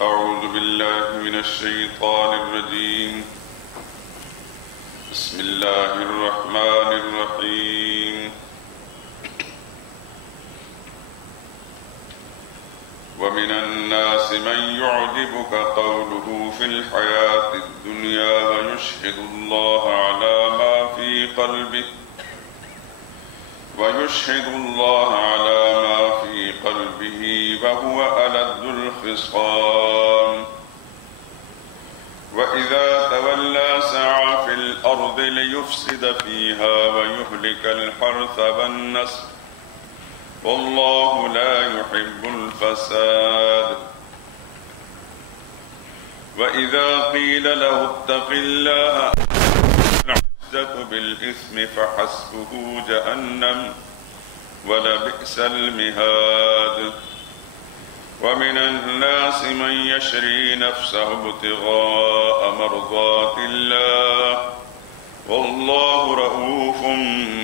أعوذ بالله من الشيطان الرجيم. بسم الله الرحمن الرحيم. ومن الناس من يعجبك قوله في الحياة الدنيا ويشهد الله على ما في قلبه وهو ألد الخصام. وإذا تولى سعى في الأرض ليفسد فيها ويهلك الحرث والنسل والله لا يحب الفساد. وإذا قيل له اتق الله العزة بالإثم فحسبه جهنم ولبئس المهاد. ومن الناس من يشري نفسه ابتغاء مرضات الله والله رؤوف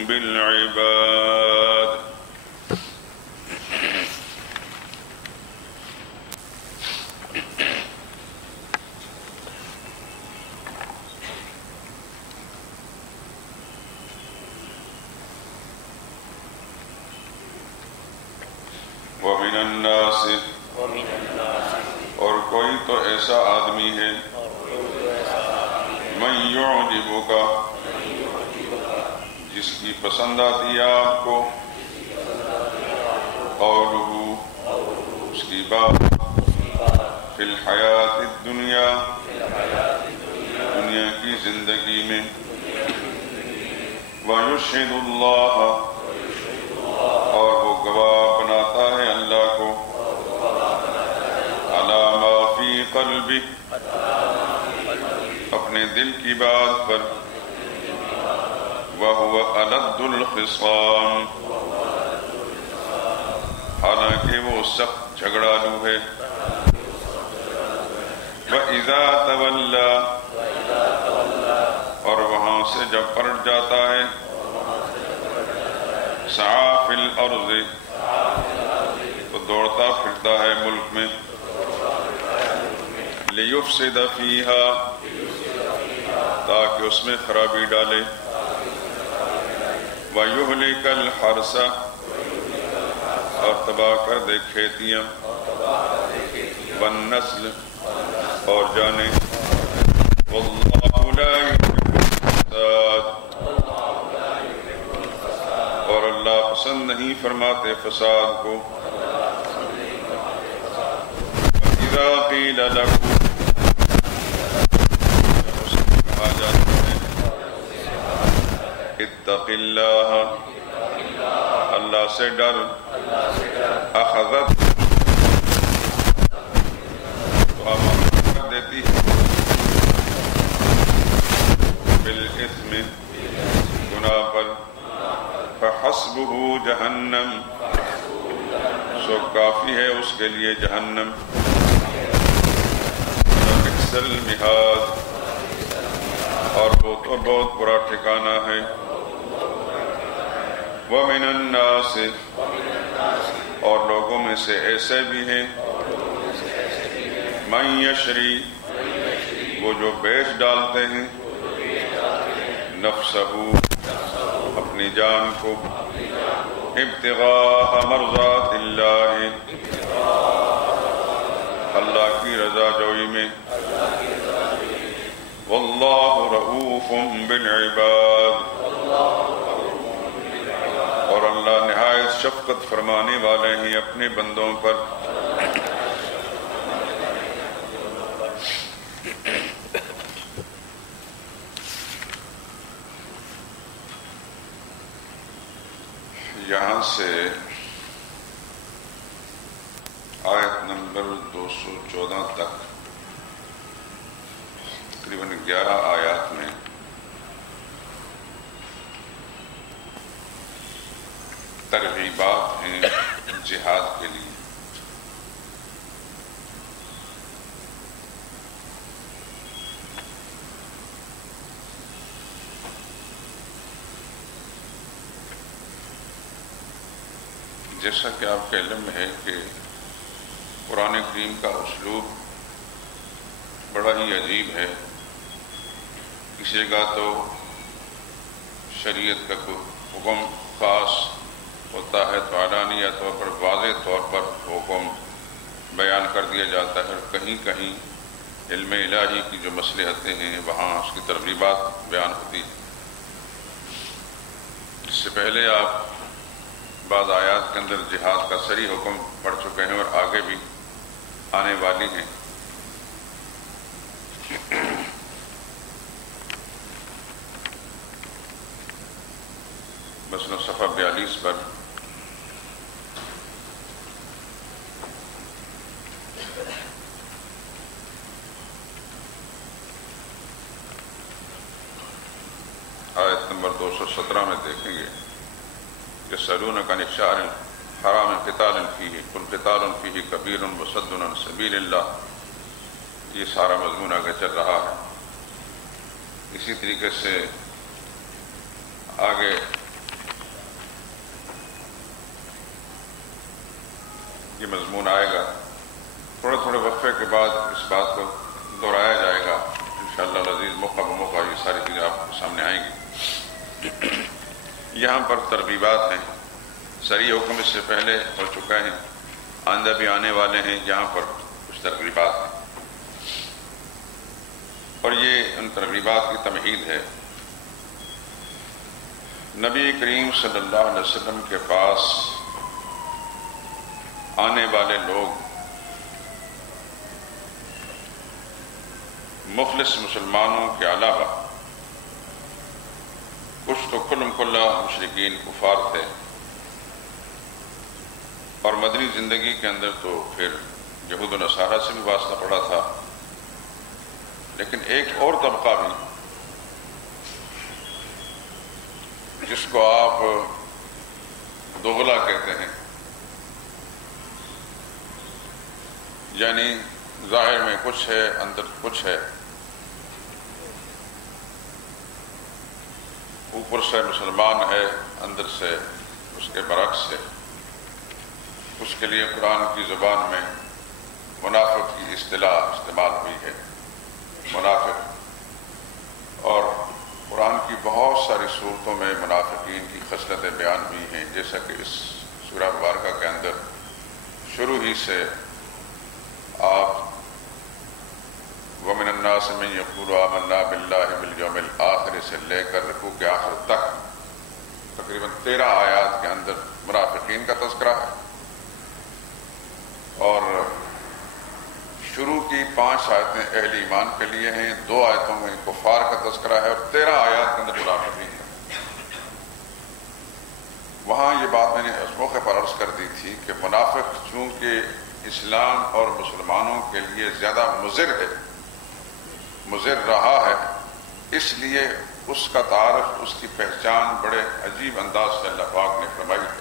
بالعباد. ومن الناس اور کوئی تو ایسا آدمی ہے من یعجبک جس کی پسند آتی ہے آپ کو قولہ اس کی بات فی الحیات الدنیا دنیا کی زندگی میں ویشہد اللہ اور وہ گواہ بناتا ہے اللہ کو علی ما فی قلبہ اپنے دل کی بات پر وہو ألد الخصام حالانکہ وہ سخت جھگڑالو ہے. وَإِذَا تَوَلَّى اور وہاں سے جب پلٹ جاتا ہے سعی فی الارض تو دوڑتا پھرتا ہے ملک میں لیفسد فیہا تاکہ اس میں خرابی ڈالے ویہلک الحرث اور تباہ کر دے کھیتیاں والنسل اور جانے واللہ لا یحب الفساد اور اللہ پسند نہیں فرماتے فساد کو. وَإِذَا قِيلَ لَهُ اس کو کہا جاتا ہے اتق اللہ اللہ سے ڈر اخذت تو امر کر دیتی ہے بالاثم گناہ پر فحسبہ جہنم سو کافی ہے اس کے لیے جہنم بئس المہاد اور وہ تو بہت برا ٹھکانہ ہے. ومن الناس اور لوگوں میں سے ایسے بھی ہیں من یشری وہ جو بیچ ڈالتے ہیں نفسہ اپنی جان کو ابتغاء مرضات اللہ اللہ کی رضا جوئی میں واللہ رؤوف بالعباد اور اللہ نہایت شفقت فرمانے والے ہیں اپنے بندوں پر. یہاں سے آیت نمبر 214 تک تقریباً 11 آیات میں ترغیبات ہیں جہاد کے لیے. جیسا کہ آپ کے علم میں ہے کہ قرآن کریم کا اسلوب بڑا ہی عجیب ہے. کسی جگہ تو شریعت کا کوئی حکم خاص ہوتا ہے تو اعلانیہ طور پر واضح طور پر حکم بیان کر دیا جاتا ہے، اور کہیں کہیں علم الہی کی جو مصلحتیں ہیں وہاں اس کی ترغیبات بیان ہوتی ہیں. اس سے پہلے آپ بعض آیات کے اندر جہاد کا صریح حکم پڑھ چکے ہیں اور آگے بھی آنے والی ہیں. مثلا صفحہ 42 پر آیت نمبر 217 میں دیکھیں گے کہ يسألونك عن الشهر الحرام قتال فيه قل قتال فيه كبير وصد عن سبيل الله. یہ سارا مضمون آگے چل رہا ہے. اسی طریقے سے آگے یہ مضمون آئے گا. تھوڑے تھوڑے وقفے کے بعد اس بات کو دہرایا جائے گا. انشاءاللہ العزیز موقع بموقع یہ ساری چیزیں آپ کے سامنے آئیں گی. یہاں پر ترغیبات ہیں. صریح حکم اس سے پہلے ہو چکا ہے، آئندہ بھی آنے والے ہیں. یہاں پر کچھ ترغیبات ہیں اور یہ ان ترغیبات کی تمہید ہے. نبی کریم صلی اللہ علیہ وسلم کے پاس آنے والے لوگ مخلص مسلمانوں کے علاوہ کچھ تو کلم کلا مشرکین کفار تھے، اور مدنی زندگی کے اندر تو پھر یہود و نصارہ سے بھی واسطہ پڑا تھا. لیکن ایک اور طبقہ بھی جس کو آپ دوغلا کہتے ہیں، یعنی ظاہر میں کچھ ہے اندر کچھ ہے، اوپر سے مسلمان ہے اندر سے اس کے برعکس ہے. اس کے لیے قرآن کی زبان میں منافق کی اصطلاح استعمال ہوئی ہے. منافق، اور قرآن کی بہت ساری صورتوں میں منافقین کی خصلتیں بیان ہوئی ہیں، جیسا کہ اس سورہ مبارکہ کے اندر شروع ہی سے آپ وَمِنَ النَّاسِ مَن يَقُولُ آمَنَّا بِاللَّهِ وَبِالْيَوْمِ الْآخِرِ سے لے کر رکوع کے آخر تک تقریباً 13 آیات کے اندر منافقین کا تذکرہ ہے، اور شروع کی 5 آیتیں اہل ایمان کے لیے ہیں، 2 آیتوں میں کفار کا تذکرہ ہے، اور 13 آیات کے اندر منافقین ہیں. وہاں یہ بات میں نے اس موقع پر عرض کر دی تھی کہ منافق چونکہ اسلام اور مسلمانوں کے لیے زیادہ مضر رہا ہے، اس لیے اس کا تعارف، اس کی پہچان بڑے عجیب انداز سے اللہ پاک نے فرمائی ہے.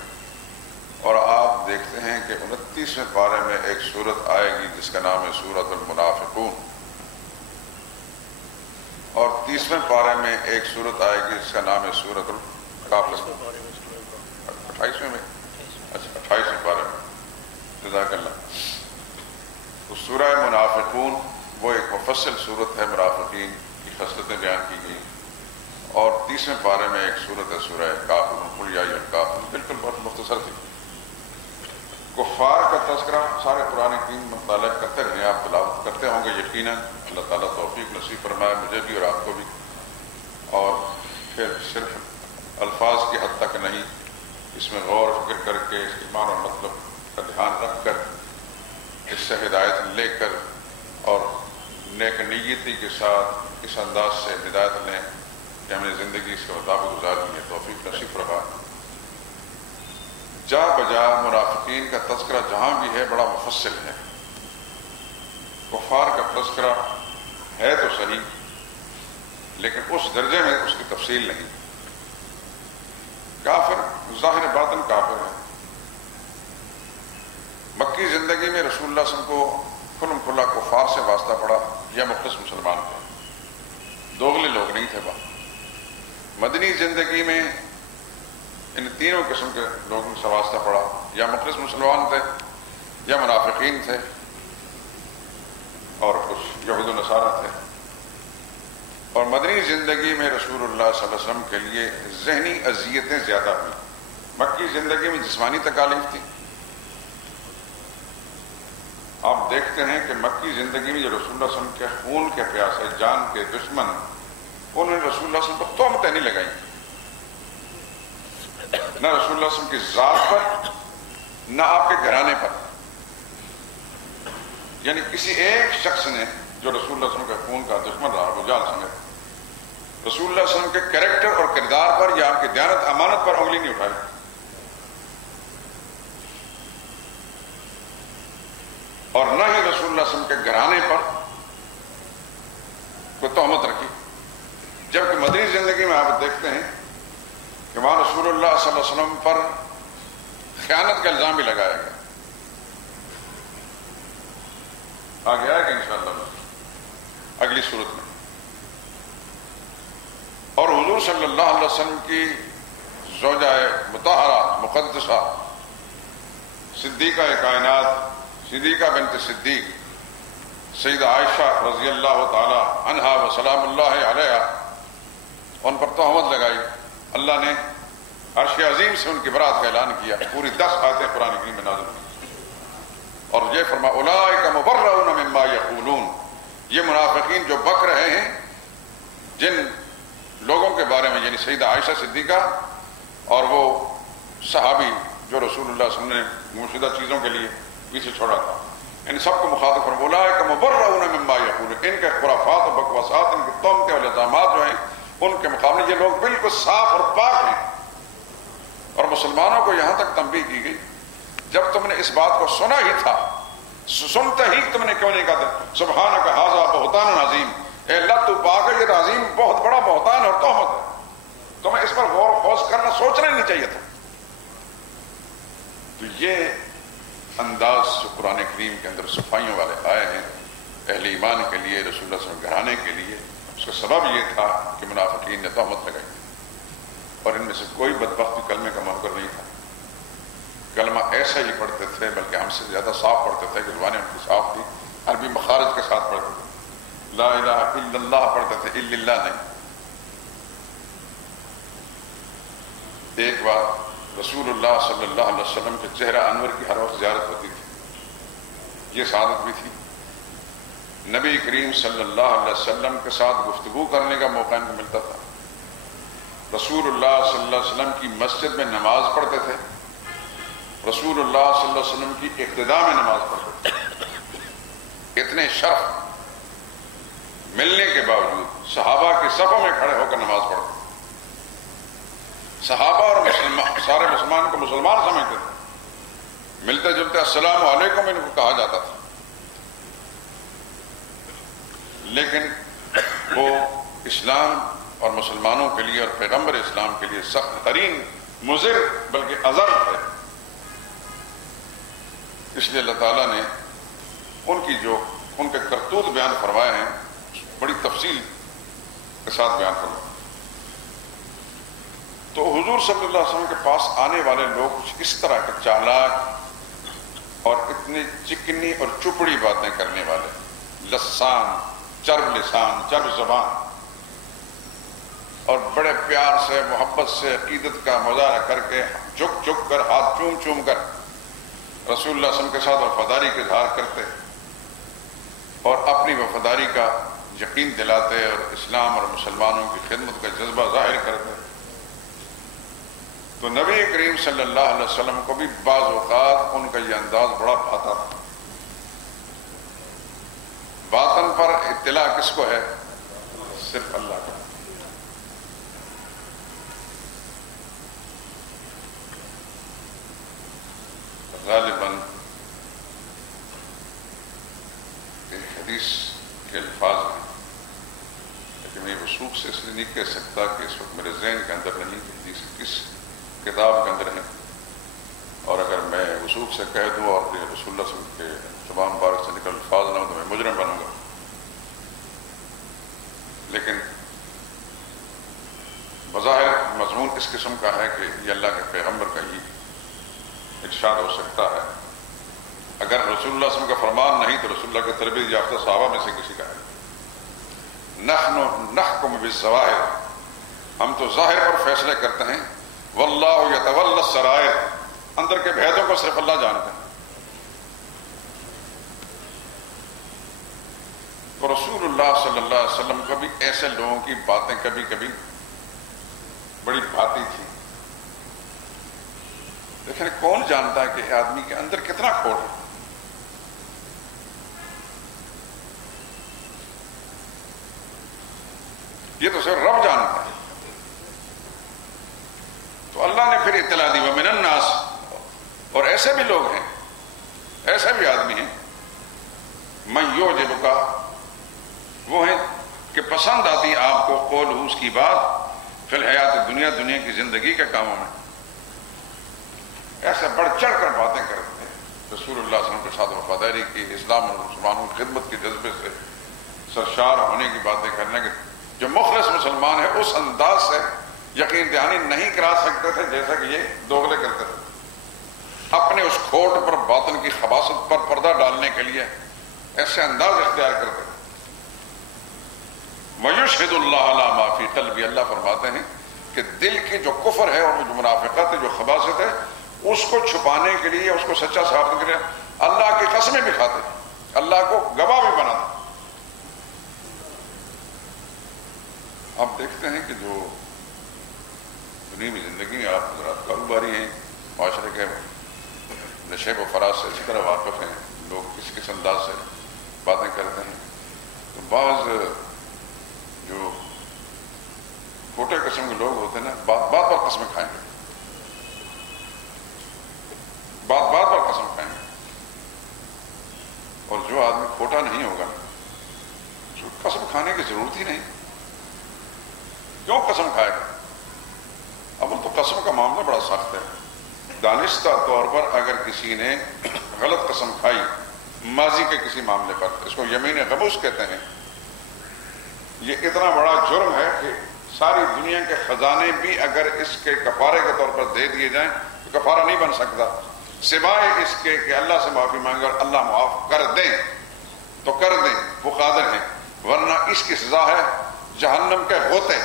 اور آپ دیکھتے ہیں کہ 29ویں پارے میں ایک سورت آئے گی جس کا نام ہے سورۃ المنافقون، اور 30ویں پارے میں ایک سورت آئے گی جس کا نام ہے سورۃ الکافرون. 28ویں میں، اچھا 28ویں پارے میں، جزاک اللہ. تو سورہ منافقون وہ ایک مفصل صورت ہے، منافقین کی خصلتیں بیان کی گئی. اور 30ویں پارے میں ایک صورت ہے سورہ کافرون، قل یا ایھا الکافرون، بالکل بہت مختصر تھی. کفار کا تذکرہ سارے قرآن کریم مطالعہ کرتے رہے، آپ تلاوت کرتے ہوں گے یقیناً. اللہ تعالیٰ توفیق نصیب فرمائے مجھے بھی اور آپ کو بھی. اور پھر صرف الفاظ کی حد تک نہیں، اس میں غور و فکر کر کے اس کے معنی اور مطلب کا دھیان رکھ کر اس سے ہدایت لے کر اور نیک نیتی کے ساتھ اس انداز سے ہدایت لیں کہ ہم نے زندگی اس کے مطابق گزارنی ہے. توفیق نصیب فرمائے. جا بجا منافقین کا تذکرہ جہاں بھی ہے بڑا مفصل ہے. کفار کا تذکرہ ہے تو صحیح، لیکن اس درجے میں اس کی تفصیل نہیں. کافر ظاہر باطن کافر ہے. مکی زندگی میں رسول اللہ صلی اللہ علیہ وسلم کو کھلم کھلا کفار سے واسطہ پڑا یا مخلص مسلمان تھے، دوغلے لوگ نہیں تھے. مدنی زندگی میں ان تینوں قسم کے لوگوں سے واسطہ پڑا، یا مخلص مسلمان تھے یا منافقین تھے اور کچھ یہود و نصارہ تھے، اور مدنی زندگی میں رسول اللہ صلی اللہ علیہ وسلم کے لیے ذہنی اذیتیں زیادہ ہوئیں۔ مکی زندگی میں جسمانی تکالیف تھی۔ آپ دیکھتے ہیں کہ مکی زندگی میں جو رسول اللہ صلی اللہ علیہ وسلم کے خون کے پیاسے، جان کے دشمن، انہوں نے رسول اللہ صلی اللہ علیہ وسلم پر تہمتیں نہیں لگائیں، نہ رسول اللہ صلی اللہ علیہ وسلم کی ذات پر، نہ آپ کے گھرانے پر۔ یعنی کسی ایک شخص نے جو رسول اللہ صلی اللہ علیہ وسلم کے خون کا دشمن رہا، ابو جہل سمیت، رسول اللہ صلی اللہ علیہ وسلم کے کریکٹر اور کردار پر یا آپ کی دیانت امانت پر انگلی نہیں اٹھائی۔ اور نہ ہی رسول اللہ صلی اللہ علیہ وسلم کے گھرانے پر کوئی تہمت رکھی۔ جبکہ مدنی زندگی میں آپ دیکھتے ہیں کہ وہاں رسول اللہ صلی اللہ علیہ وسلم پر خیانت کا الزام بھی لگایا گیا۔ آگے آئے گا انشاءاللہ اگلی صورت میں۔ اور حضور صلی اللہ علیہ وسلم کی زوجہ مطہرہ مقدسہ صدیقہ کائنات، صدیقہ بنت صدیق سیدہ عائشہ رضی اللہ تعالی عنہا و سلام اللہ علیہا، ان پر تہمت لگائی۔ اللہ نے عرش عظیم سے ان کی برات کا اعلان کیا، پوری 10 آیتیں قرآن کریم میں نازل ہوئی، اور یہ فرما اولئک مبرؤون مما یقولون، یہ منافقین جو بک رہے ہیں جن لوگوں کے بارے میں، یعنی سیدہ عائشہ صدیقہ اور وہ صحابی جو رسول اللہ صلی اللہ علیہ وسلم نے گمشدہ چیزوں کے لیے پیچھے چھوڑا تھا، ان سب کو مخاطب فرما اولئک مبرؤون مما یقولون، ان کے خرافات و بکواسات، ان کی تہمتیں اور الزامات جو ہیں ان کے مقابلے یہ لوگ بالکل صاف اور پاک ہیں۔ اور مسلمانوں کو یہاں تک تنبیہ کی گئی، جب تم نے اس بات کو سنا ہی تھا، سنتے ہی تم نے کیوں نہیں کہا تھا سبحانک ھذا بہتان عظیم، اے اللہ تو پاک ہے، یہ عظیم بہت بڑا بہتان اور تہمت ہے، تمہیں اس پر غور و خوض کرنا، سوچنا ہی نہیں چاہیے تھا۔ تو یہ انداز جو قرآن کریم کے اندر صفائیوں والے آئے ہیں اہل ایمان کے لیے، رسول اللہ صلی اللہ علیہ وسلم گھرانے کے لیے، اس کا سبب یہ تھا کہ منافقین نے تہمت لگائی، اور ان میں سے کوئی بدبخت بھی کلمے کا منکر نہیں تھا، کلمہ ایسا ہی پڑھتے تھے، بلکہ ہم سے زیادہ صاف پڑھتے تھے کہ زبانیں ان کی صاف تھی، عربی مخارج کے ساتھ پڑھتے تھے، لا الہ الا اللہ پڑھتے تھے، الا اللہ نہیں۔ ایک بار رسول اللہ صلی اللہ علیہ وسلم کے چہرہ انور کی ہر وقت زیارت ہوتی تھی، یہ سعادت بھی تھی۔ نبی کریم صلی اللہ علیہ وسلم کے ساتھ گفتگو کرنے کا موقع ان کو ملتا تھا۔ رسول اللہ صلی اللہ علیہ وسلم کی مسجد میں نماز پڑھتے تھے، رسول اللہ صلی اللہ علیہ وسلم کی ابتدا میں نماز پڑھتے تھے۔ اتنے شرف ملنے کے باوجود صحابہ کے صفوں میں کھڑے ہو کر نماز پڑھتے تھے۔ صحابہ اور سارے مسلمان کو مسلمان سمجھتے تھے، ملتے جلتے السلام علیکم ان کو کہا جاتا تھا، لیکن وہ اسلام اور مسلمانوں کے لیے اور پیغمبر اسلام کے لیے سخت ترین مضر بلکہ اضر تھے۔ اس لیے اللہ تعالیٰ نے ان کے کرتوت بیان فرمائے ہیں، بڑی تفصیل کے ساتھ بیان فرمائے۔ تو حضور صلی اللہ علیہ وسلم کے پاس آنے والے لوگ کچھ اس طرح کے چالاک اور اتنی چکنی اور چپڑی باتیں کرنے والے، لسان، چرب لسان، چرب زبان، اور بڑے پیار سے محبت سے عقیدت کا مظاہرہ کر کے جھک جھک کر ہاتھ چوم چوم کر رسول اللہ صلی اللہ علیہ وسلم کے ساتھ وفاداری کا اظہار کرتے اور اپنی وفاداری کا یقین دلاتے اور اسلام اور مسلمانوں کی خدمت کا جذبہ ظاہر کرتے۔ تو نبی کریم صلی اللہ علیہ وسلم کو بھی بعض اوقات ان کا یہ انداز بڑا بھاتا تھا۔ باطن پر اطلاع کس کو ہے؟ صرف اللہ کا۔ غالباً ایک حدیث کے الفاظ ہیں، لیکن میں وثوق سے اس لیے نہیں کہہ سکتا کہ اس وقت میرے ذہن کے اندر نہیں کہ حدیث کس کتاب کے اندر ہے، اور اگر میں وثوق سے کہہ دوں اور رسول اللہ صلی اللہ علیہ وسلم کے زبان مبارک سے نکل الفاظ نہ ہو تو میں مجرم بنوں گا۔ لیکن بظاہر مضمون اس قسم کا ہے کہ یہ اللہ کے پیغمبر کا ہی ارشاد ہو سکتا ہے اگر رسول اللہ صلی اللہ علیہ وسلم کا فرمان نہیں تو رسول اللہ کے تربیت یافتہ صحابہ میں سے کسی کا ہے. نحن نحکم بالظواہر، ہم تو ظاہر پر فیصلے کرتے ہیں. واللہ یتولی السرائر، اندر کے بھیدوں کو صرف اللہ جانتے ہیں. تو رسول اللہ صلی اللہ علیہ وسلم کا بھی ایسے لوگوں کی باتیں کبھی کبھی بڑی بھاتی تھی. لیکن کون جانتا ہے کہ آدمی کے اندر کتنا کھوٹ ہے. یہ تو صرف رب جانتا ہے. تو اللہ نے پھر اطلاع دی ومن الناس، اور ایسے بھی لوگ ہیں، ایسے بھی آدمی ہیں، من یعجبک، وہ ہیں کہ پسند آتی آپ کو قول اس کی بات فی الحیات دنیا، دنیا کی زندگی کے کاموں میں. ایسے بڑھ چڑھ کر باتیں کرتے ہیں رسول اللہ صلی اللہ علیہ وسلم کے ساتھ وفاداری کی، اسلام اور مسلمانوں کی خدمت کے جذبے سے سرشار ہونے کی باتیں کرنے کے. جو مخلص مسلمان ہے اس انداز سے یقین دہانی نہیں کرا سکتے تھے جیسا کہ یہ دوغلے کرتے تھے. اپنے اس کھوٹ پر، باطن کی خباثت پر پردہ ڈالنے کے لیے ایسے انداز اختیار کرتے تھے. وَيُشْهِدُ اللَّهَ عَلَىٰ مَا فِي قَلْبِهِ، اللہ فرماتے ہیں کہ دل کی جو کفر ہے اور جو منافقت ہے، جو خباثت ہے، اس کو چھپانے کے لیے، اس کو سچا ثابت کرنے کے لیے اللہ کی قسمیں بھی کھاتے ہیں، اللہ کو گواہ بھی بناتے ہیں. آپ دیکھتے ہیں کہ جو دنیا میں زندگی میں آپ حضرات کاروباری ہیں، معاشرے کے نشیب و فراز سے اسی طرح واقف ہیں، لوگ کس انداز سے باتیں کرتے ہیں. تو بعض جو کھوٹے قسم کے لوگ ہوتے ہیں نا، بات بات پر قسمیں کھائیں گے، بات بات پر قسم کھائیں گے. اور جو آدمی کھوٹا نہیں ہوگا اس کو قسم کھانے کی ضرورت ہی نہیں. کیوں قسم کھائے گا؟ اب تو قسم کا معاملہ بڑا سخت ہے. دانستہ طور پر اگر کسی نے غلط قسم کھائی ماضی کے کسی معاملے پر، اس کو یمین غموس کہتے ہیں. یہ اتنا بڑا جرم ہے کہ ساری دنیا کے خزانے بھی اگر اس کے کفارے کے طور پر دے دیے جائیں تو کفارہ نہیں بن سکتا، سوائے اس کے کہ اللہ سے معافی مانگے اور اللہ معاف کر دیں تو کر دیں، وہ قادر ہیں. ورنہ اس کی سزا ہے جہنم کے غوطے.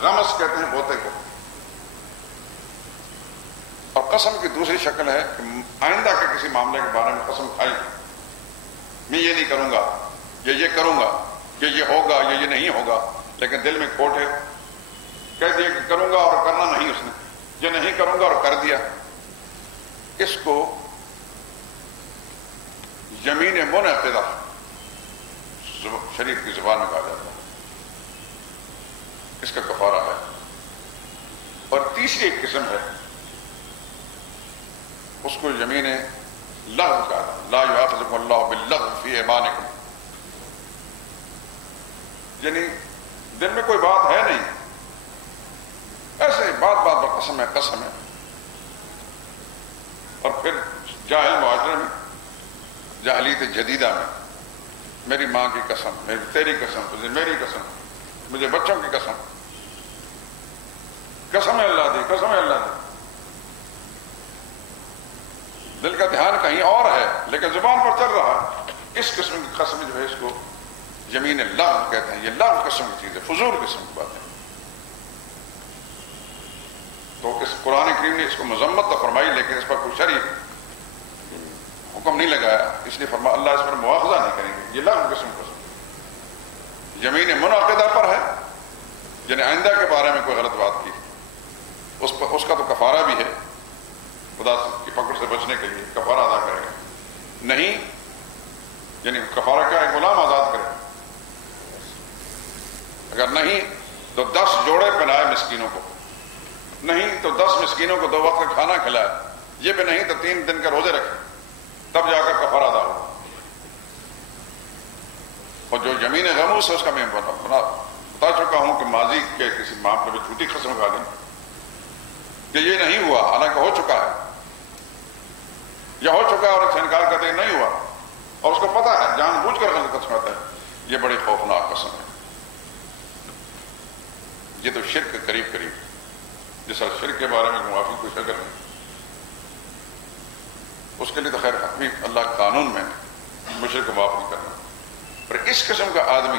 غمس کہتے ہیں غوطے کو. اور قسم کی دوسری شکل ہے کہ آئندہ کے کسی معاملے کے بارے میں قسم کھائی، میں یہ نہیں کروں گا، یہ کروں گا، یہ ہوگا، یہ نہیں ہوگا، لیکن دل میں کھوٹ ہے. کہہ دیا کہ کروں گا اور کرنا نہیں اس نے، یہ نہیں کروں گا اور کر دیا. اس کو یمین منعقدہ شریف کی زبان میں کہا جاتا ہے. اس کا کفارہ ہے. اور تیسری ایک قسم ہے، اس کو یمین لغو کہا جاتا ہے. لا یؤاخذکم اللہ باللغو فی ایمانکم، یعنی دل میں کوئی بات ہے نہیں، ایسے بات بات پر قسم ہے، قسم ہے. اور پھر جاہل معاشرے میں، جاہلیت جدیدہ میں، میری ماں کی قسم، تیری قسم، تجھے میری قسم، مجھے بچوں کی قسم، قسم اللہ دی، قسم اللہ دی. دل کا دھیان کہیں اور ہے لیکن زبان پر چل رہا ہے. اس قسم کی قسم جو ہے اس کو یمین لغو کہتے ہیں. یہ لغو قسم کی چیز ہے، فضول قسم کی بات ہے. تو اس قرآن کریم نے اس کو مذمت تو فرمائی لیکن اس پر کوئی شرعی حکم نہیں لگایا. اس لیے فرمایا اللہ اس پر مواخذہ نہیں کریں گے. یہ لغو قسم یمین منعقدہ پر ہے، یعنی آئندہ کے بارے میں کوئی غلط بات کی، اس کا تو کفارہ بھی ہے، خدا کی پکڑ سے بچنے کے لیے کفارہ ادا کرے گا. نہیں، یعنی کفارہ کیا ہے؟ غلام آزاد کرے. اگر نہیں تو 10 جوڑے پہنائے مسکینوں کو، نہیں تو 10 مسکینوں کو 2 وقت کا کھانا کھلائے، یہ بھی نہیں تو 3 دن کے روزے رکھے، تب جا کر کفارہ ادا ہوگا. اور جو یمین غموس ہے اس کا میں بتا چکا ہوں کہ ماضی کے کسی معاملے میں جھوٹی قسم کھا دیں کہ یہ نہیں ہوا حالانکہ ہو چکا ہے، یا ہو چکا ہے اور اسے انکار کرتے نہیں ہوا، اور اس کو پتا ہے، جان بوجھ کر غلط قسم آتا ہے. یہ بڑی خوفناک قسم ہے. یہ تو شرک قریب قریب، جس طرح شرک کے بارے میں معافی کوئی فکر نہیں. اس کے لیے تو خیر حتمی اللہ کے قانون میں مشرک کو معاف نہیں کرنا، پر اس قسم کا آدمی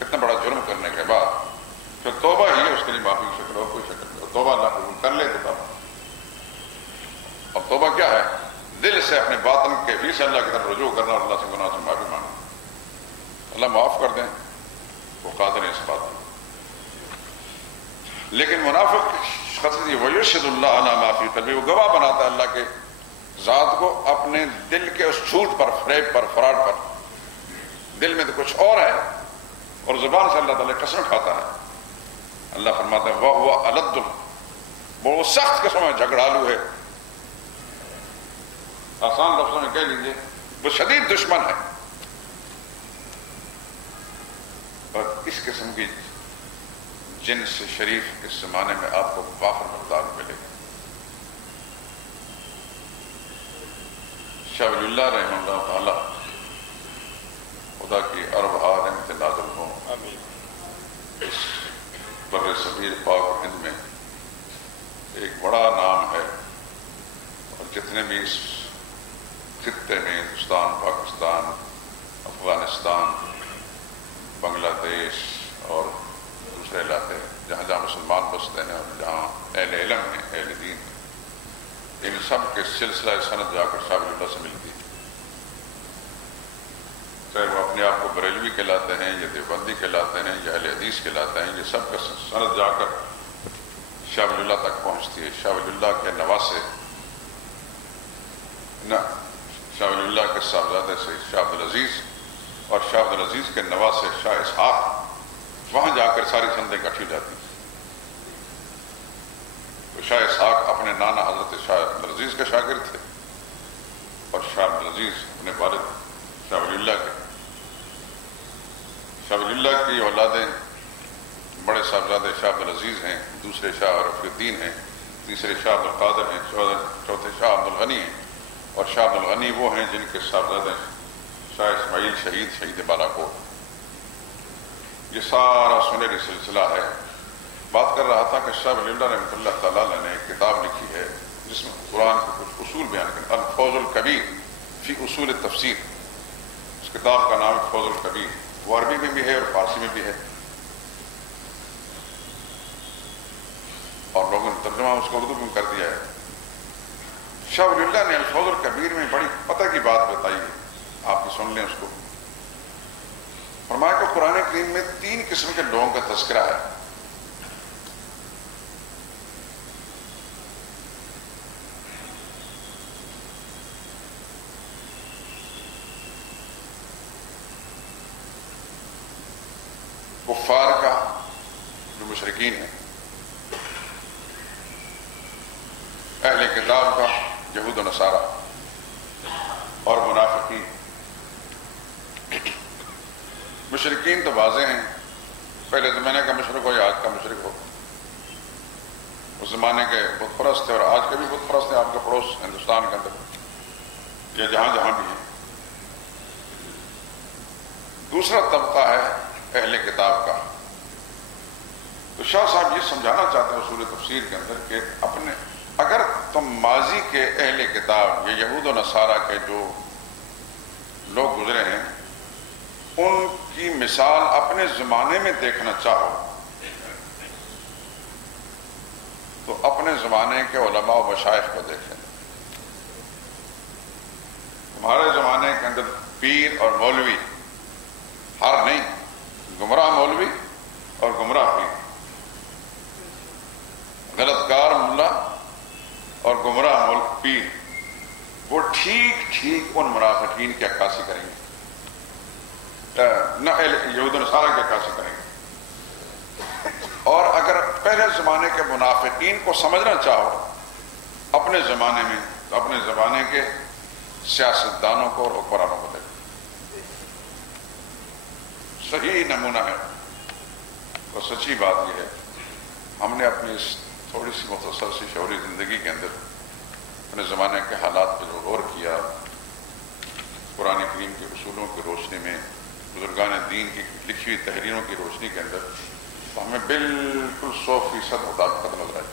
اتنا بڑا جرم کرنے کے بعد پھر توبہ ہی ہے اس کے لیے معافی کی شکل اور کوئی شکل نہیں، اور توبہ اللہ قبول کر لے تو تب. اور توبہ کیا ہے؟ دل سے اپنے باطن کے بھی سے اللہ کی طرف رجوع کرنا اور اللہ سے گناہ سے معافی مانگنا. اللہ معاف کر دیں، وہ قادر ہے اس بات پر. لیکن منافق شخص وَيُشْهِدُ اللَّهَ عَلَىٰ مَا فِي قَلْبِهِ، وہ گواہ بناتا ہے اللہ کے ذات کو اپنے دل کے اس جھوٹ پر، فریب پر، فراڈ پر. دل میں تو کچھ اور ہے اور زبان سے اللہ تعالیٰ قسم کھاتا ہے. اللہ فرماتا ہے وَهُوَ أَلَدُّ، وہ سخت قسم ہے، جھگڑالو ہے. آسان لفظوں میں کہہ لیجیے وہ شدید دشمن ہے. اور اس قسم کی جن سے شریف اس زمانے میں آپ کو وافر مقدار ملے گا. شاہ ولی اللہ رحمہ اللہ تعالی خدا کی ارواح رحمت نازل ہوں. اس بر صغیر پاک و ہند میں ایک بڑا نام ہے، اور جتنے بھی اس خطے میں ہندوستان، پاکستان، افغانستان، بنگلہ دیش اور دوسرے علاقے جہاں جہاں مسلمان بستے ہیں اور جہاں اہل علم ہیں، اہل دین ہیں، ان سب کے سلسلہ سند جا کر شاہ ولی اللہ سے ملتی ہے. چاہے وہ اپنے آپ کو بریلوی کہلاتے ہیں یا دیوبندی کہلاتے ہیں یا اہل حدیث کہلاتے ہیں، یہ سب کا سند جا کر شاہ ولی اللہ تک پہنچتی ہے. شاہ ولی اللہ کے نواسے شاہ ولی اللہ کے صاحبزادے سے شاہ عبدالعزیز اور شاہ عبدالعزیز کے نواسے شاہ اسحاق، وہاں جا کر ساری سندیں اکٹھی ہو جاتی ہیں. تو شاہ اسحاق اپنے نانا حضرت شاہ عبدالعزیز کے شاگرد تھے، اور شاہ عبدالعزیز اپنے والد شاہ ولی اللہ کے. شاہ ولی اللہ کی اولادیں بڑے صاحبزادے شاہ عبدالعزیز ہیں، دوسرے شاہ رفیع الدین ہیں، تیسرے شاہ عبدالقادر ہیں، چوتھے شاہ عبدالغنی ہیں، اور شاہ عبدالغنی وہ ہیں جن کے صاحبزادے شاہ اسماعیل شہید بالا کوٹ. یہ سارا سنہری سلسلہ ہے. بات کر رہا تھا کہ شاہ ولی اللہ رحمۃ اللہ تعالی نے ایک کتاب لکھی ہے جس میں قرآن کے کچھ اصول بیان کریں، الفوز الکبیر فی اصول التفسیر. اس کتاب کا نام الفوز الکبیر، وہ عربی میں بھی ہے اور فارسی میں بھی ہے، اور لوگوں نے ترجمہ اس کو اردو میں کر دیا ہے. شاہ ولی اللہ نے الفوز الکبیر میں بڑی پتہ کی بات بتائی ہے، آپ سن لیں اس کو. فرمایا کہ قرآن کریم میں 3 قسم کے لوگوں کا تذکرہ ہے. کفار کا جو مشرکین ہیں، اہل کتاب کا یہود و نصارہ، اور منافقین. مشرکین تو واضح ہیں، پہلے زمانے کا مشرک ہو یا آج کا مشرک ہو. اس زمانے کے بت پرست تھے اور آج کے بھی بت پرست ہیں آپ کے پڑوس ہندوستان کے اندر یا جہاں جہاں بھی ہیں. دوسرا طبقہ ہے اہل کتاب کا. تو شاہ صاحب یہ سمجھانا چاہتے ہیں اصول تفسیر کے اندر کہ اگر تم ماضی کے اہل کتاب یا یہود و نصارہ کے جو لوگ گزرے ہیں ان کی مثال اپنے زمانے میں دیکھنا چاہو تو اپنے زمانے کے علماء و مشائخ کو دیکھیں. تمہارے زمانے کے اندر پیر اور مولوی ہر نہیں، گمراہ مولوی اور گمراہ پیر، غلط کار ملا اور گمراہ پیر، وہ ٹھیک ٹھیک ان منافقین کی عکاسی کریں گے، نہ یہود و نصارہ کی عکاسی کریں گے. اور اگر پہلے زمانے کے منافقین کو سمجھنا چاہو اپنے زمانے میں تو اپنے زمانے کے سیاستدانوں کو اور حکمرانوں کو دیکھو. صحیح نمونہ ہے. تو سچی بات یہ ہے ہم نے اپنی اس تھوڑی سی مختصر سی شعوری زندگی کے اندر اپنے زمانے کے حالات پہ جو غور کیا، قرآن کریم کے اصولوں کی روشنی میں، بزرگان دین کی لکھی ہوئی تحریروں کی روشنی کے اندر، تو ہمیں بالکل 100% مطابقت نظر آئی.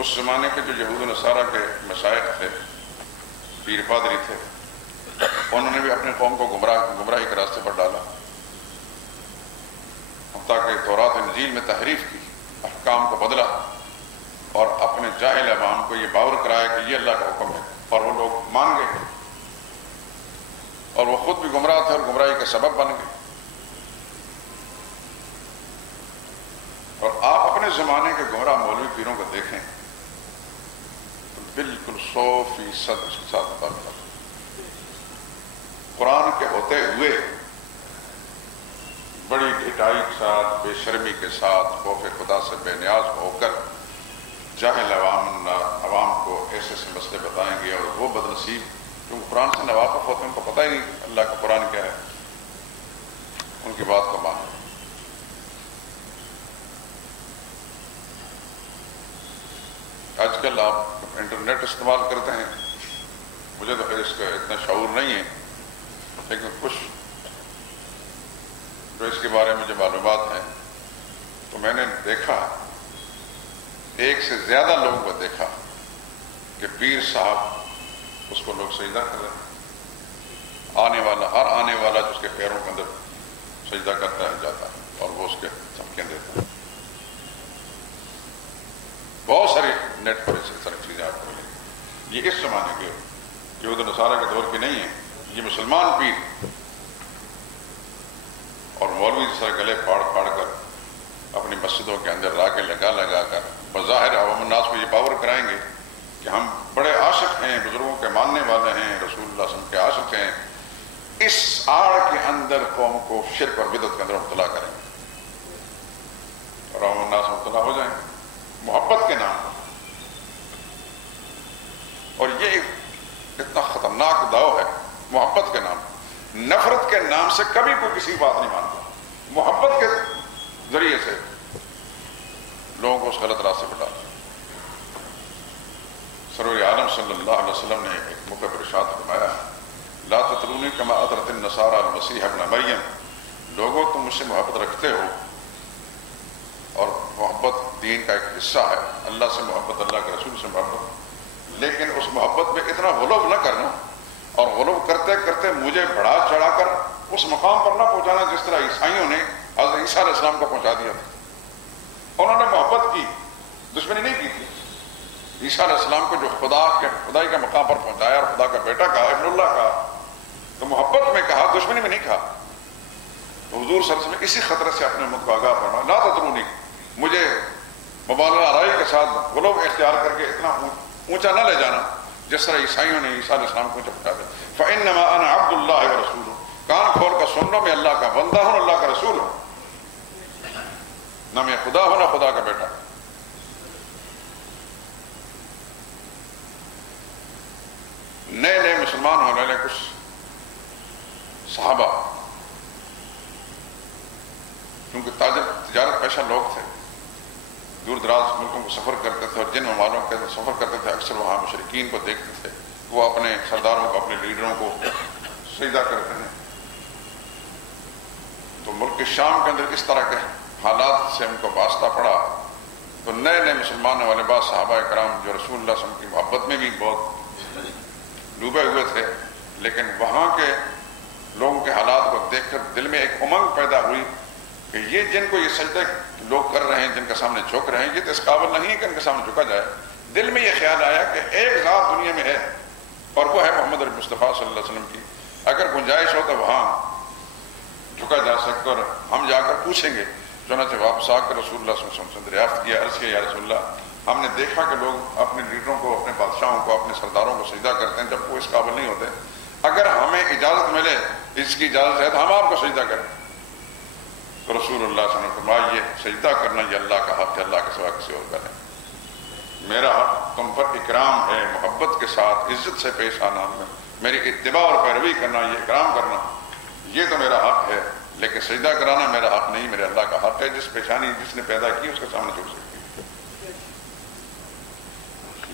اس زمانے کے جو یہود و نصارہ کے مشائخ تھے، پیر پادری تھے، انہوں نے بھی اپنے قوم کو گمراہی کے راستے پر ڈالا، تاکہ تورات انجیل میں تحریف کی، احکام کو بدلا اور اپنے جاہل عوام کو یہ باور کرایا کہ یہ اللہ کا حکم ہے، اور وہ لوگ مان گئے اور وہ خود بھی گمراہ تھے اور گمراہی کا سبب بن گئے۔ اور آپ اپنے زمانے کے گمراہ مولوی پیروں کو دیکھیں تو بالکل 100% اس کے ساتھ مطابقت، قرآن کے ہوتے ہوئے بڑی ڈھٹائی کے ساتھ، بے شرمی کے ساتھ، خوف خدا سے بے نیاز ہو کر جاہل عوام کو ایسے ایسے مسئلے بتائیں گے، اور وہ بدنصیب کیونکہ قرآن سے نواقف ہوتے ہیں، ان کو پتہ ہی نہیں اللہ کا قرآن کیا ہے، ان کی بات کو مانیں۔ آج کل آپ انٹرنیٹ استعمال کرتے ہیں، مجھے تو خیر اس کا اتنا شعور نہیں ہے، لیکن کچھ جو اس کے بارے میں جو معلومات ہیں تو میں نے دیکھا، ایک سے زیادہ لوگوں کو دیکھا کہ پیر صاحب اس کو لوگ سجدہ کر رہے ہیں، آنے والا جو اس کے پیروں کے اندر سجدہ کرتا ہے جاتا ہے اور وہ اس کے چمکیں دیتا ہے۔ بہت ساری نیٹ پر اس طرح چیزیں آپ کو ملیں گی۔ یہ اس زمانے کے یہود و نصارہ کے دور کی نہیں ہے، یہ مسلمان پیر اور مولوی اس طرح گلے پھاڑ کر اپنی مسجدوں کے اندر راگے لگا کر بظاہر عوام الناس کو یہ باور کرائیں گے کہ ہم بڑے عاشق ہیں، بزرگوں کے ماننے والے ہیں، رسول اللہ صلی اللہ علیہ وسلم کے عاشق ہیں، اس آڑ کے اندر قوم کو شرک اور بدعت کے اندر مبتلا کریں گے اور عوام الناس مبتلا ہو جائیں گے محبت کے نام پر۔ اور یہ اتنا خطرناک داؤ ہے محبت کے نام، نفرت کے نام سے کبھی کوئی کسی بات نہیں مانتا، محبت کے ذریعے سے لوگوں کو اس غلط راستے پر ڈالتا۔ سرور عالم صلی اللہ علیہ وسلم نے ایک موقع پر ارشاد فرمایا، لا تطرونی کما اطرت النصارى المسیح ابن مریم، لوگوں تم مجھ سے محبت رکھتے ہو، اور محبت دین کا ایک حصہ ہے، اللہ سے محبت، اللہ کے رسول سے محبت، لیکن اس محبت میں اتنا غلو نہ کرنا، اور غلو کرتے کرتے مجھے بڑھا چڑھا کر اس مقام پر نہ پہنچانا جس طرح عیسائیوں نے حضرت عیسیٰ علیہ السلام کو پہنچا دیا تھا۔ انہوں نے محبت کی، دشمنی نہیں کی تھی۔ عیسیٰ علیہ السلام کو جو خدائی کے مقام پر پہنچایا اور خدا کا بیٹا کہا، ابن اللہ کہا، تو محبت میں کہا، دشمنی میں نہیں کہا۔ تو حضور صلی اللہ علیہ وسلم اسی خطرے سے اپنے امت کو آگاہ فرمایا، لا تطرونی، مجھے مبالغہ آرائی کے ساتھ غلو اختیار کر کے اتنا اونچا نہ لے جانا جس طرح عیسائیوں نے عیسیٰ علیہ السلام کو پہنچا دیا۔ فَإِنَّمَا أَنَا عَبْدُ اللَّهِ وَرَسُولُهُ، کان کھول کر سن لو، میں اللہ کا بندہ ہوں، اللہ کا رسول ہوں، نہ میں خدا ہوں نہ خدا کا بیٹا۔ نئے مسلمان ہونے والے کچھ صحابہ کیونکہ تجارت پیشہ لوگ تھے، دور دراز ملکوں کو سفر کرتے تھے، اور جن ممالک کے سفر کرتے تھے اکثر وہاں مشرکین کو دیکھتے تھے، وہ اپنے سرداروں کو، اپنے لیڈروں کو سجدہ کرتے ہیں۔ تو ملک شام کے اندر اس طرح کے حالات سے ان کو واسطہ پڑا، تو نئے مسلمان والے بعض صحابہ کرام جو رسول اللہ صلی اللہ علیہ وسلم کی محبت میں بھی بہت ڈوبے ہوئے تھے، لیکن وہاں کے لوگوں کے حالات کو دیکھ کر دل میں ایک امنگ پیدا ہوئی کہ یہ جن کو یہ سجدے لوگ کر رہے ہیں، جن کے سامنے جھک رہے ہیں، یہ تو اس قابل نہیں ہے کہ ان کے سامنے جھکا جائے۔ دل میں یہ خیال آیا کہ ایک ذات دنیا میں ہے اور وہ ہے محمد مصطفیٰ صلی اللہ علیہ وسلم کی، اگر گنجائش ہو تو وہاں جھکا جا سکتا، اور ہم جا کر پوچھیں گے۔ چنانچہ واپس آ کر رسول اللہ صلی اللہ علیہ وسلم سے دریافت کیا، عرض کیا، یا رسول اللہ، ہم نے دیکھا کہ لوگ اپنے لیڈروں کو، اپنے بادشاہوں کو، اپنے سرداروں کو سجدہ کرتے ہیں جب وہ اس قابل نہیں ہوتے، اگر ہمیں اجازت ملے، اس کی اجازت ہے تو ہم آپ کو سجدہ کریں۔ تو رسول اللہ صلی اللہ علیہ وسلم نے فرمایا، یہ سجدہ کرنا یہ اللہ کا حق ہے، اللہ کے سوا کسی اور کا نہیں۔ میرا حق تم پر اکرام ہے، محبت کے ساتھ عزت سے پیش آنا، میری اتباع اور پیروی کرنا، یہ اکرام کرنا، یہ تو میرا حق ہے، لیکن سجدہ کرانا میرا حق نہیں، میرے اللہ کا حق ہے۔ جس پیشانی جس نے پیدا کی اس کے سامنے جھک سکتی ہے۔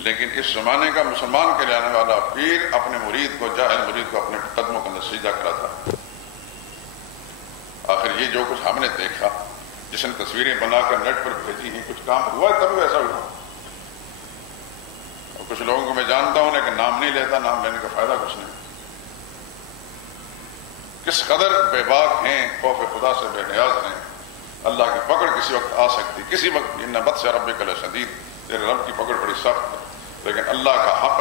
لیکن اس زمانے کا مسلمان کے لانے والا پیر اپنے مرید کو، جاہل مرید کو اپنے قدموں کے اندر سجدہ کراتا ہے۔ آخر یہ جو کچھ ہم نے دیکھا، جس نے تصویریں بنا کر نیٹ پر بھیجی ہیں، کچھ کام ہوا ہے تب ویسا ہوا، کچھ لوگوں کو میں جانتا ہوں لیکن نام نہیں لیتا، نام لینے کا فائدہ کچھ نہیں. کس قدر بے باک ہیں، خوف خدا سے بے نیاز ہیں. اللہ کی پکڑ کسی وقت آ سکتی، کسی وقت. ان بطش ربک لشدید، تیرے رب کی پکڑ بڑی سخت ہے، لیکن اللہ کا حق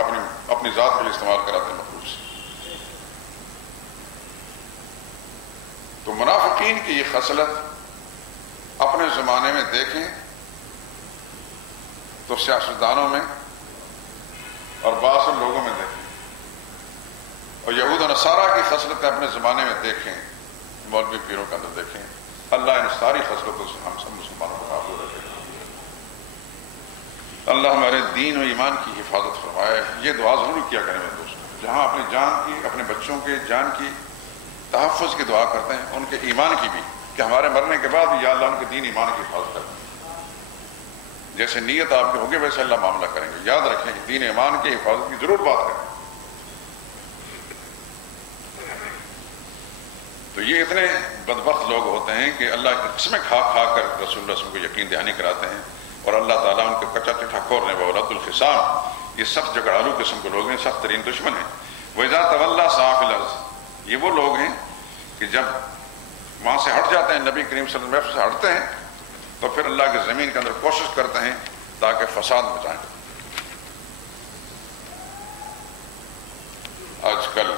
اپنی ذات کے لیے استعمال کراتے ہیں مخلوق سے. تو منافقین کی یہ خصلت اپنے زمانے میں دیکھیں تو سیاستدانوں میں اور بعض لوگوں میں دیکھیں، اور یہود و نصارہ کی خصلت اپنے زمانے میں دیکھیں، مولوی پیروں کے اندر دیکھیں. اللہ ان ساری خصلتوں سے ہم سب مسلمانوں کو محفوظ رکھے. اللہ ہمارے دین و ایمان کی حفاظت فرمائے. یہ دعا ضرور کیا کریں میرے دوستوں، جہاں اپنی جان کی، اپنے بچوں کے جان کی تحفظ کی دعا کرتے ہیں، ان کے ایمان کی بھی، کہ ہمارے مرنے کے بعد یا اللہ ان کے دین ایمان کی حفاظت کریں. جیسے نیت آپ کی ہوگی ویسے اللہ معاملہ کریں گے. یاد رکھیں کہ دین ایمان کی حفاظت کی ضرور بات کریں. تو یہ اتنے بدبخت لوگ ہوتے ہیں کہ اللہ کی قسمیں کھا کھا کر رسول اللہ صلی اللہ علیہ وسلم کو یقین دہانی کراتے ہیں، اور اللہ تعالیٰ ان کے کچا چٹھا کھور ہیں. وَأُولَادُ الْخِصَامِ، یہ سخت جھگڑالو قسم کے لوگ ہیں، سخت ترین دشمن ہیں. وَإِذَا تَوَلَّىٰ سَعَىٰ فِي الْأَرْضِ، یہ وہ لوگ ہیں کہ جب وہاں سے ہٹ جاتے ہیں، نبی کریم صلی اللہ علیہ وسلم سے ہٹتے ہیں، تو پھر اللہ کی زمین کے اندر کوشش کرتے ہیں تاکہ فساد مچائیں. آج کل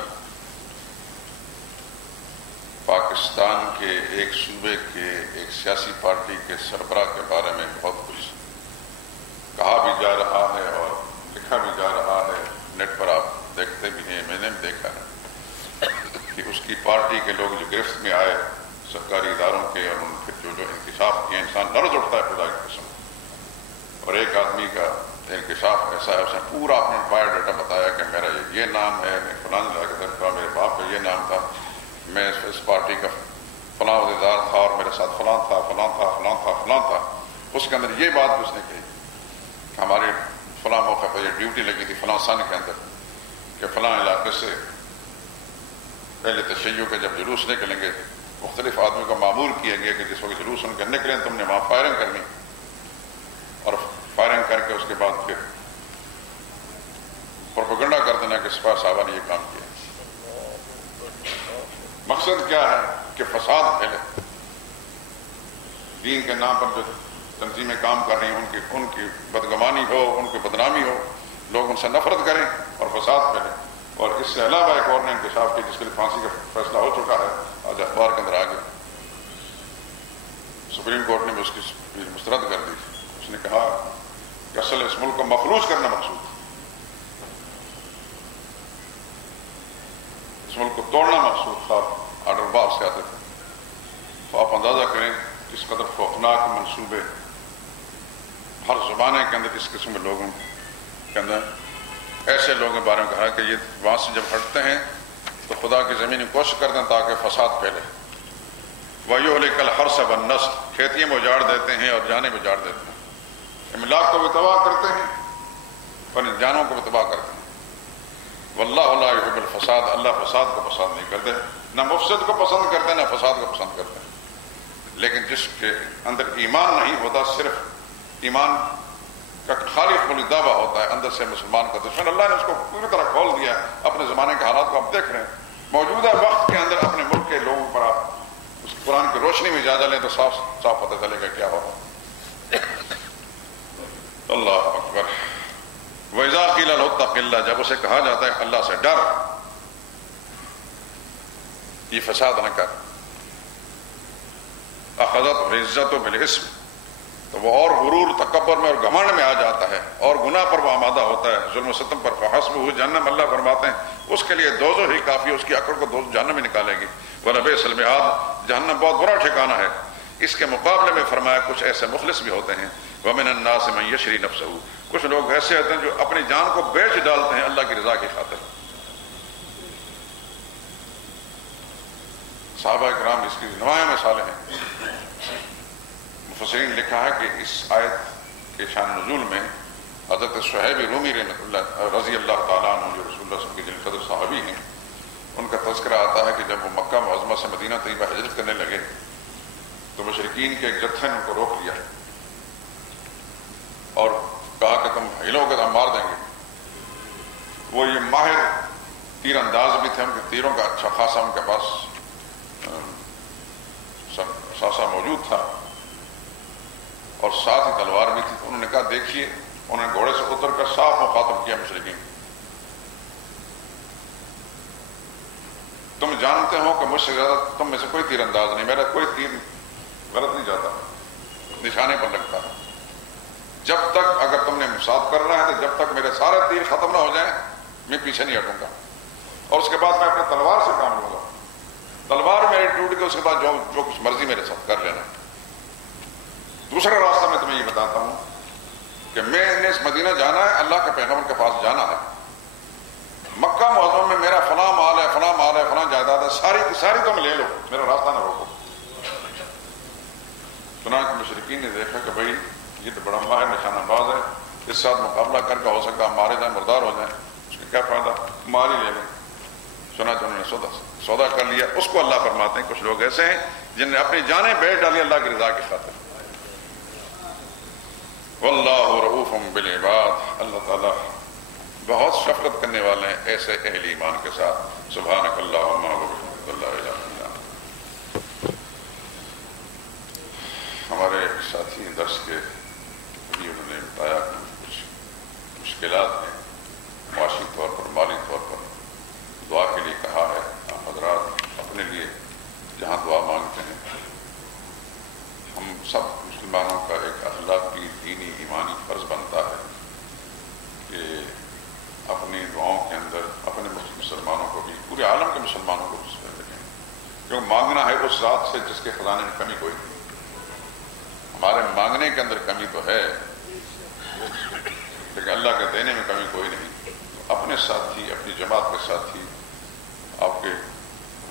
پاکستان کے ایک صوبے کے ایک سیاسی پارٹی کے سربراہ کے بارے میں بہت کچھ کہا بھی جا رہا ہے اور لکھا بھی جا رہا ہے. نیٹ پر آپ دیکھتے بھی ہیں، میں نے بھی دیکھا ہے کہ اس کی پارٹی کے لوگ جو گرفت میں آئے سرکاری اداروں کے، اور ان کے جو انکشاف کیے، انسان لرز اٹھتا ہے خدا کی قسم. اور ایک آدمی کا انکشاف ایسا ہے، اس نے پورا اپنا بایو ڈاٹا بتایا کہ میرا یہ نام ہے، میں فلاں جگہ کا، میرے باپ کا یہ نام تھا، میں اس پارٹی کا فلاں عہدیدار تھا، اور میرے ساتھ فلاں تھا فلاں تھا فلاں تھا فلاں تھا. اس کے اندر یہ بات اس نے کہی کہ ہمارے فلاں موقع پر یہ ڈیوٹی لگی تھی فلاں سن کے اندر کہ فلاں علاقے سے پہلے تشیع کے جب جلوس نکلیں گے، مختلف آدمیوں کو معمور کیا گیا کہ جس وقت جلوس ان کے نکلیں تم نے وہاں فائرنگ کرنی، اور فائرنگ کر کے اس کے بعد پھر پروپیگنڈا کر دینا کہ سپاہی صاحبہ نے یہ کام کیا. مقصد کیا ہے کہ فساد پھیلے. دین کے نام پر جو تنظیمیں کام کر رہی ہیں ان کی بدگمانی ہو، ان کی بدنامی ہو، لوگ ان سے نفرت کریں اور فساد پھیلے. اور اس سے علاوہ ایک اور نے انکشاف کی جس کے لیے پھانسی کا فیصلہ ہو چکا ہے، آج اخبار کے اندر آ گیا. سپریم کورٹ نے بھی اس کی مسترد کر دی. اس نے کہا کہ اصل اس ملک کو مفلوج کرنا مقصود ہے، اس ملک کو توڑنا مقصود تھا. آرڈر باہر سے آتے تھے. تو آپ اندازہ کریں کس قدر خوفناک منصوبے ہر زمانے کے اندر اس قسم کے لوگوں کے اندر. ایسے لوگوں کے بارے میں کہا کہ یہ وہاں سے جب ہٹتے ہیں تو خدا کی زمین کی کوشش کرتے ہیں تاکہ فساد پھیلے. وَيُهْلِكَ الْحَرْثَ وَالنَّسْلَ، کھیتیاں میں اجاڑ دیتے ہیں اور جانیں میں اجاڑ دیتے ہیں. املاک کو بھی تباہ کرتے ہیں اور جانوں کو بھی تباہ کرتے ہیں. وَاللَّهُ لَا يُحِبُّ الْفَسَادَ، اللہ فساد کو پسند نہیں کرتے. نہ مفسد کو پسند کرتے نہ فساد کو پسند کرتے. لیکن جس کے اندر ایمان نہیں ہوتا، صرف ایمان کا خالی قولی دعویٰ ہوتا ہے، اندر سے مسلمان کا دشمن. اللہ نے اس کو پوری طرح کھول دیا. اپنے زمانے کے حالات کو آپ دیکھ رہے ہیں. موجودہ وقت کے اندر اپنے ملک کے لوگوں پر آپ اس قرآن کی روشنی میں جائزہ لیں تو صاف صاف پتہ چلے گا کیا ہوگا. اللہ اکبر. وَإِذَا قِيلَ لَهُ اتَّقِ اللَّهَ، جب اسے کہا جاتا ہے اللہ سے ڈر، یہ فساد نہ کر. اخذت عزت و بالاسم، تو وہ اور غرور تکبر میں اور گھمنڈ میں آ جاتا ہے اور گناہ پر وہ آمادہ ہوتا ہے، ظلم و ستم پر. فحسبہ جہنم، اللہ فرماتے ہیں اس کے لیے دوزخ ہی کافی، اس کی اکڑ کو دوزخ جہنم میں نکالے گی. وَلَبِئْسَ الْمِہَادُ، جہنم بہت برا ٹھکانہ ہے. اس کے مقابلے میں فرمایا کچھ ایسے مخلص بھی ہوتے ہیں. وَمِنَ النَّاسِ مَن يَشْرِي نَفْسَهُ، کچھ لوگ ایسے ہوتے ہیں جو اپنی جان کو بیچ ڈالتے ہیں اللہ کی رضا کی خاطر. صحابہ کرام اس کی نمایاں مثالیں ہیں. مفسرین نے لکھا ہے کہ اس آیت کے شان نزول میں حضرت صہیب رومی رضی اللہ تعالیٰ عنہ جو رسول اللہ صلی اللہ علیہ وسلم کے جن قدر صحابی ہیں، ان کا تذکرہ آتا ہے کہ جب وہ مکہ معظمہ سے مدینہ طیبہ ہجرت کرنے لگے تو مشرکین کے ایک جتھے نے ان کو روک لیا اور کہا کہ تم ہلو گے تو ہم مار دیں گے. وہ یہ ماہر تیر انداز بھی تھے، ان کے تیروں کا اچھا خاصا ان کے پاس ساسا موجود تھا اور ساتھ ہی تلوار بھی تھی. انہوں نے کہا دیکھیے، انہوں نے گھوڑے سے اتر کر صاف مخاطب کیا مشرکین، تم جانتے ہو کہ مجھ سے زیادہ تم میں سے کوئی تیر انداز نہیں، میرا کوئی تیر غلط نہیں جاتا، نشانے پر لگتا ہے. جب تک اگر تم نے مساعد کرنا ہے تو جب تک میرے سارے تیر ختم نہ ہو جائیں میں پیچھے نہیں ہٹوں گا، اور اس کے بعد میں اپنے تلوار سے کام لوں گا. تلوار میری ٹوٹ کے اس کے بعد جو کچھ مرضی میرے ساتھ کر لینا. دوسرا راستہ میں تمہیں یہ بتاتا ہوں کہ میں نے اس مدینہ جانا ہے، اللہ کے پیغمبر کے پاس جانا ہے. مکہ معظم میں میرا فلاں مال ہے، فلاں مال ہے، فلاں جائیداد ہے، ساری کی ساری تم لے لو، میرا راستہ نہ روکو. چنانچہ مشرکین نے دیکھا کہ بھائی یہ تو بڑا ماہر نشانہ باز ہے، اس ساتھ مقابلہ کر کے ہو سکتا مارے جائیں، مردار ہو جائیں، اس کا کیا فائدہ، مار ہی لے لیں. چنانچہ انہوں نے سودا کر لیا. اس کو اللہ فرماتے ہیں کچھ لوگ ایسے ہیں جن نے اپنی جانیں بیچ ڈالی اللہ کی رضا کی خاطر. واللہ رؤوف بالعباد، اللہ تعالیٰ بہت شفقت کرنے والے ہیں ایسے اہل ایمان کے ساتھ. سبحانک اللہم وبحمدک لا الہ الا انت. ہمارے ساتھی درس کے بھی انہوں نے بتایا کہ کچھ مشکلات ہیں معاشی طور پر، مالی طور پر. دعا کے لیے کہا ہے. آپ حضرات اپنے لیے جہاں دعا مانگتے ہیں، ہم سب مسلمانوں کا ایک اخلاقی، دینی، ایمانی فرض بنتا ہے کہ اپنی دعاؤں کے اندر اپنے مسلمانوں کو بھی، پورے عالم کے مسلمانوں کو بھی رکھیں، کیونکہ مانگنا ہے اس ذات سے جس کے خزانے میں کمی کوئی نہیں. ہمارے مانگنے کے اندر کمی تو ہے لیکن اللہ کے دینے میں کمی کوئی نہیں. اپنے ساتھی، اپنی جماعت کے ساتھی، آپ کے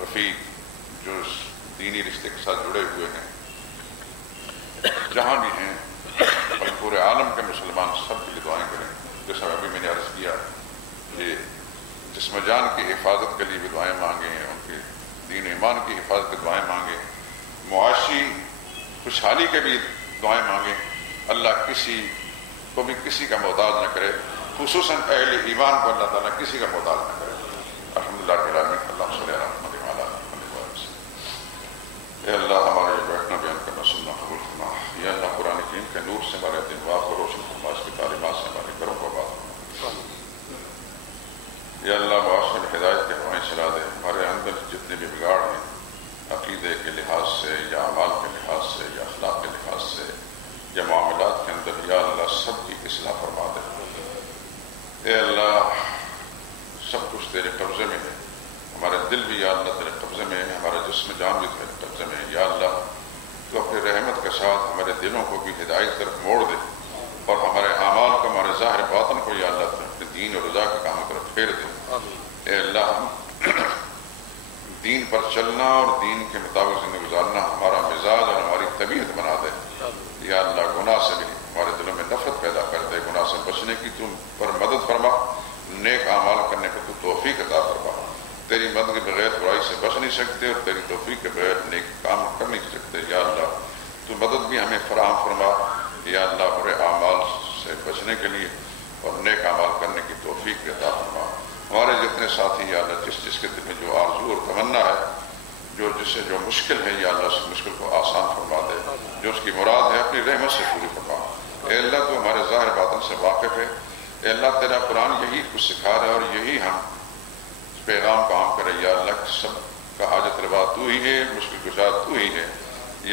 رفیق جو اس دینی رشتے کے ساتھ جڑے ہوئے ہیں جہاں بھی ہیں، پورے عالم کے مسلمان سب کے لیے دعائیں کریں. جیسا ابھی میں نے عرض کیا کہ جسم جان کی حفاظت کے لیے بھی دعائیں مانگیں، ان کے دین ایمان کی حفاظت کی دعائیں مانگیں، معاشی خوشحالی کے بھی دعائیں مانگیں. اللہ کسی کو بھی کسی کا محتاج نہ کرے، خصوصاً اہل ایمان کو اللہ تعالیٰ کسی کا محتاج نہ کرے. الحمدللہ رب العالمین. اللہ صلی اللہ علیہ وسلم. اے اللہ ہمارے بیٹھنا بیان کرنا سننا قبول فرما. یا اللہ قرآن کریم کے نور سے ہمارے دماغ کو روشن فرما، اس کی تعلیمات سے ہمارے گھروں کو آباد فرما. یا اللہ معاشر ہدایت کے ہوائیں چلا دے. ہمارے اندر جتنے بھی بگاڑ ہیں عقیدے کے لحاظ سے یا اعمال کے لحاظ سے یا اخلاق کے لحاظ سے یا معاملات کے اندر، یا اللہ سب کی اصلاح فرما دے. اے اللہ سب کچھ تیرے قبضے میں ہے، ہمارے دل بھی یا اللہ تیرے قبضے میں ہے، ہمارا جسم جان بھی تیرے قبضے میں ہے. یا اللہ تو اپنی رحمت کے ساتھ ہمارے دلوں کو بھی ہدایت طرف موڑ دے اور ہمارے اعمال کو، ہمارے ظاہر باطن کو یا اللہ اپنے دین اور رضا کے کاموں طرف پھیر دے. اے اللہ ہم دین پر چلنا اور دین کے مطابق زندگی گزارنا ہمارا مزاج اور ہماری طبیعت بنا دے. یا اللہ گناہ سے بھی ہمارے دلوں میں نفرت پیدا کر دے. گناہ سے بچنے کی تم پر مدد فرما، نیک اعمال کرنے کو تو توفیق عطا فرما. تیری مدد کے بغیر برائی سے بچ نہیں سکتے اور تیری توفیق کے بغیر نیک کام کر نہیں سکتے. یا اللہ تو مدد بھی ہمیں فراہم فرما. یا اللہ برے اعمال سے بچنے کے لیے اور نیک اعمال کرنے کی توفیق عطا فرما. ہمارے جتنے ساتھی یا اللہ جس کے دل میں جو آرزو اور تمنا ہے، جس سے جو مشکل ہے، یا اللہ اس مشکل کو آسان فرما دے. جو اس کی مراد ہے اپنی رحمت سے پوری فرما. اے اللہ تو ہمارے ظاہر باطن سے واقف ہے. اے اللہ تیرا قرآن یہی کچھ سکھا رہا ہے اور یہی ہم پیغام کام کرے. یا اللہ سب کا حاجت روا تو ہی ہے، مشکل کشا تو ہی ہے.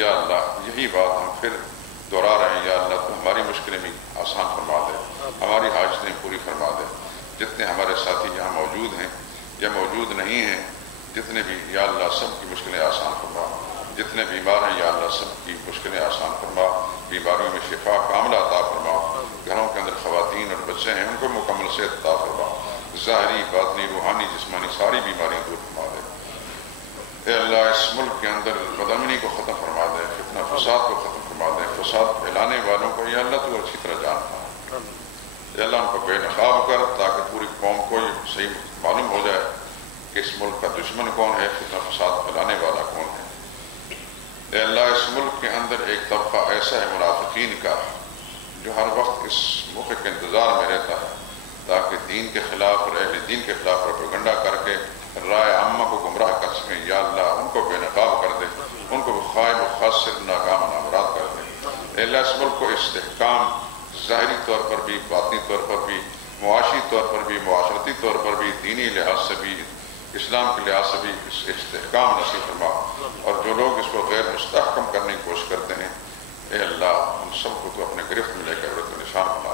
یا اللہ یہی بات ہم پھر دہرا رہے ہیں. یا اللہ تو ہماری مشکلیں بھی آسان فرما دے، ہماری حاجتیں پوری فرما دے. جتنے ہمارے ساتھی یہاں موجود ہیں یا موجود نہیں ہیں، جتنے بھی یا اللہ سب کی مشکلیں آسان فرما. جتنے بیمار ہیں یا اللہ سب کی مشکلیں آسان فرما. بیماریوں میں شفا کاملہ عطا فرما. گھروں کے اندر خواتین اور بچے ہیں ان کو مکمل صحت عطا فرما. ظاہری، باطنی، روحانی، جسمانی ساری بیماریاں دور فرما دے. اے اللہ اس ملک کے اندر بدامنی کو ختم فرما دے، فتنہ فساد کو ختم فرما دے. فساد پھیلانے والوں کو یا اللہ تو اچھی طرح جانتا ہے. اے اللہ ان کو بے نقاب کر تاکہ پوری قوم کو یہ صحیح معلوم ہو جائے کہ اس ملک کا دشمن کون ہے، فتنہ فساد پھیلانے والا کون ہے. اے اللہ اس ملک کے اندر ایک طبقہ ایسا ہے منافقین کا جو ہر وقت اس موقع کے انتظار میں رہتا ہے تاکہ دین دین کے خلاف اور اہل دین کے خلاف پروپیگنڈا کر کے رائے عامہ کو گمراہ کر سکیں، یا اللہ ان کو بے نقاب کر دے، ان کو خائب و خاسر ناکام و نامراد کر دے۔ اے اللہ اس ملک کو استحکام ظاہری طور پر بھی، باطنی طور پر بھی، معاشی طور پر بھی، معاشرتی طور پر بھی، دینی لحاظ سے بھی، اسلام کے لحاظ سے بھی اس استحکام نصیب فرما، اور جو لوگ اس کو غیر مستحکم کرنے کی کوشش کرتے ہیں اے اللہ ان سب کو تو اپنے گرفت میں لے کر عبرت و نشان بنا